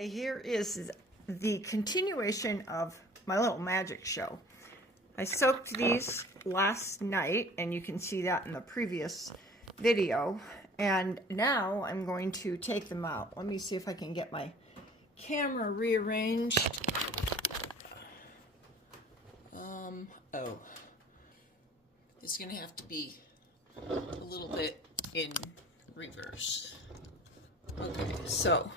Okay, here is the continuation of my little magic show. I soaked these last night, and you can see that in the previous video. And now I'm going to take them out. Let me see if I can get my camera rearranged. It's going to have to be a little bit in reverse. Okay, so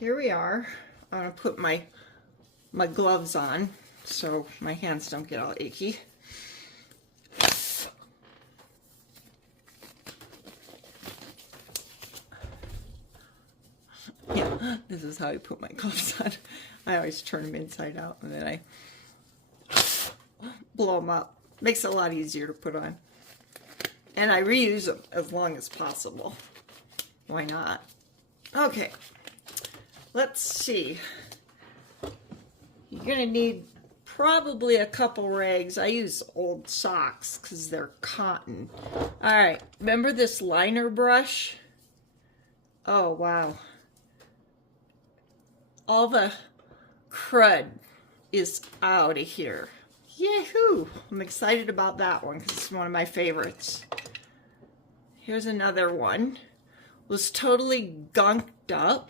here we are. I'm going to put my gloves on so my hands don't get all achy. Yeah, this is how I put my gloves on. I always turn them inside out and then I blow them up. Makes it a lot easier to put on. And I reuse them as long as possible. Why not? Okay, let's see. You're gonna need probably a couple rags. I use old socks because they're cotton. All right, remember this liner brush? Oh, wow. All the crud is out of here. Yahoo! I'm excited about that one because it's one of my favorites. Here's another one. Was totally gunked up.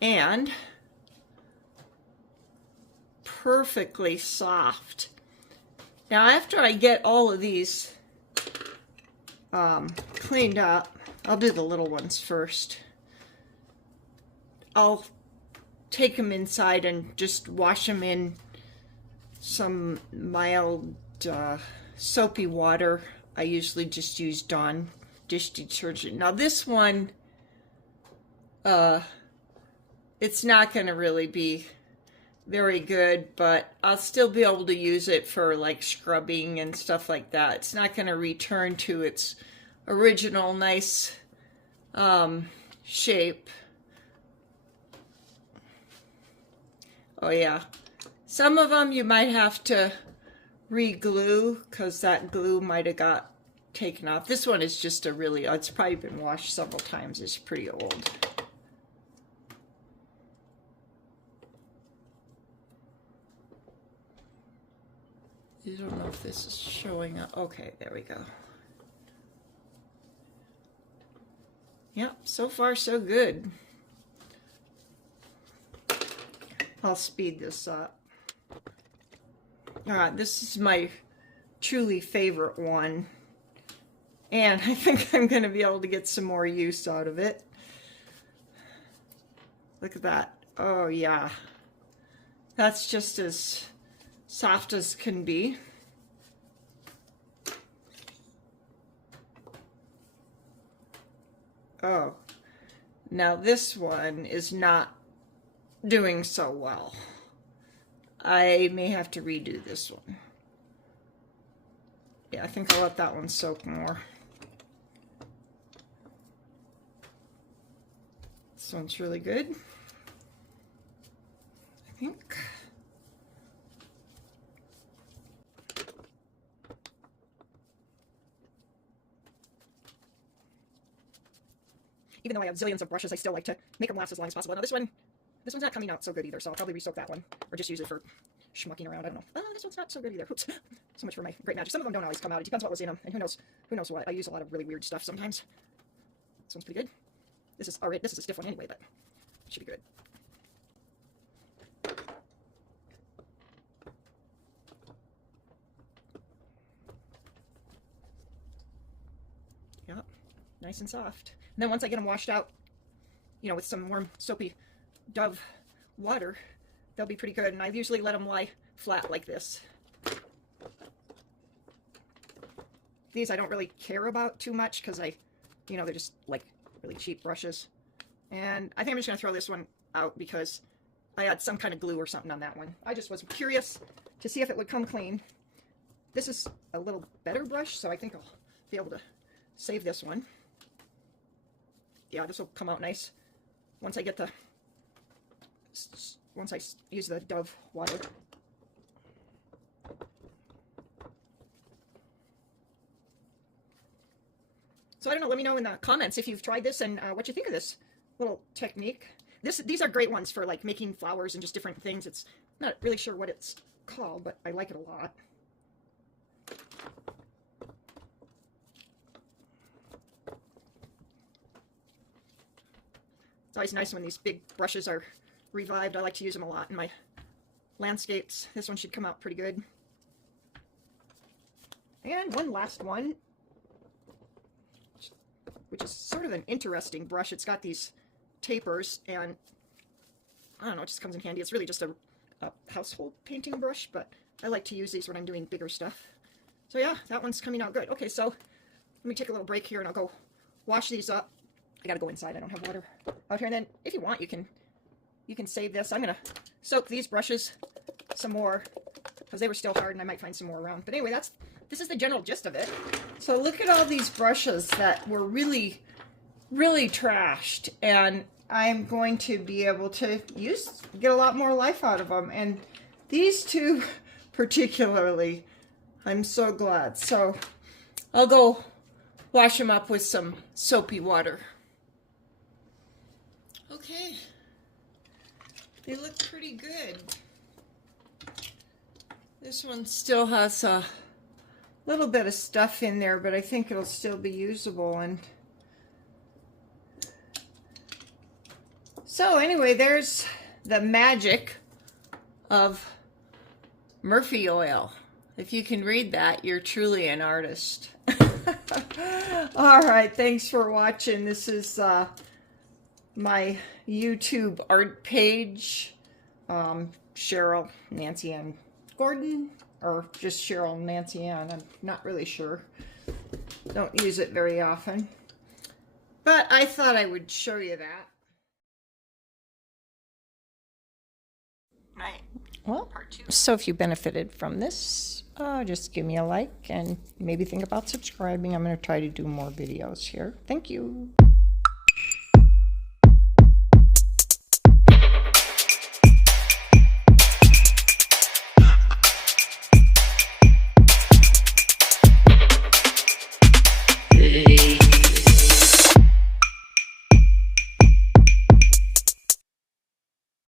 And perfectly soft. Now after I get all of these cleaned up, I'll do the little ones first. I'll take them inside and just wash them in some mild soapy water. I usually just use Dawn dish detergent. Now this one, it's not going to really be very good, but I'll still be able to use it for like scrubbing and stuff like that. It's not going to return to its original nice shape. Oh yeah, some of them you might have to re-glue because that glue might have got taken off. This one is just a really, it's probably been washed several times. It's pretty old. I don't know if this is showing up. Okay, there we go. Yep, so far so good. I'll speed this up. All right, this is my truly favorite one. And I think I'm going to be able to get some more use out of it. Look at that. Oh, yeah. That's just as soft as can be. Oh, now this one is not doing so well. I may have to redo this one. Yeah, I think I'll let that one soak more. This one's really good, I think. Even though I have zillions of brushes, I still like to make them last as long as possible. Now this one's not coming out so good either, so I'll probably resoak that one, or just use it for schmucking around. I don't know. Oh, this one's not so good either. Oops. So much for my great magic. Some of them don't always come out. It depends what was in them, and who knows what. I use a lot of really weird stuff sometimes. This one's pretty good. This is alright. This is a stiff one anyway, but it should be good. Yep, nice and soft. And then once I get them washed out, you know, with some warm soapy Dove water, they'll be pretty good. And I usually let them lie flat like this. These I don't really care about too much because you know, they're just like really cheap brushes. And I think I'm just going to throw this one out because I had some kind of glue or something on that one. I just was curious to see if it would come clean. This is a little better brush, so I think I'll be able to save this one. Yeah, this will come out nice once I use the Dove water. So I don't know, let me know in the comments if you've tried this and what you think of this little technique. these are great ones for like making flowers and just different things. It's not really sure what it's called, but I like it a lot. It's always nice when these big brushes are revived. I like to use them a lot in my landscapes. This one should come out pretty good. And one last one, which is sort of an interesting brush. It's got these tapers, and I don't know, it just comes in handy. It's really just a household painting brush, but I like to use these when I'm doing bigger stuff. So yeah, that one's coming out good. Okay, so let me take a little break here and I'll go wash these up. I gotta go inside. I don't have water out here. And then if you want, you can save this. I'm gonna soak these brushes some more because they were still hard and I might find some more around. But anyway, this is the general gist of it. So look at all these brushes that were really, really trashed, and I'm going to be able to get a lot more life out of them. And these two particularly, I'm so glad. So I'll go wash them up with some soapy water. Okay, they look pretty good. This one still has a little bit of stuff in there, but I think it'll still be usable. And so anyway, there's the magic of Murphy oil. If you can read that, you're truly an artist. All right, thanks for watching. This is my YouTube art page, Cheryl Nancy Ann Gordon, or just Cheryl Nancy Ann. I'm not really sure. Don't use it very often, but I thought I would show you that. Right. Well, so if you benefited from this, just give me a like and maybe think about subscribing. I'm going to try to do more videos here. Thank you.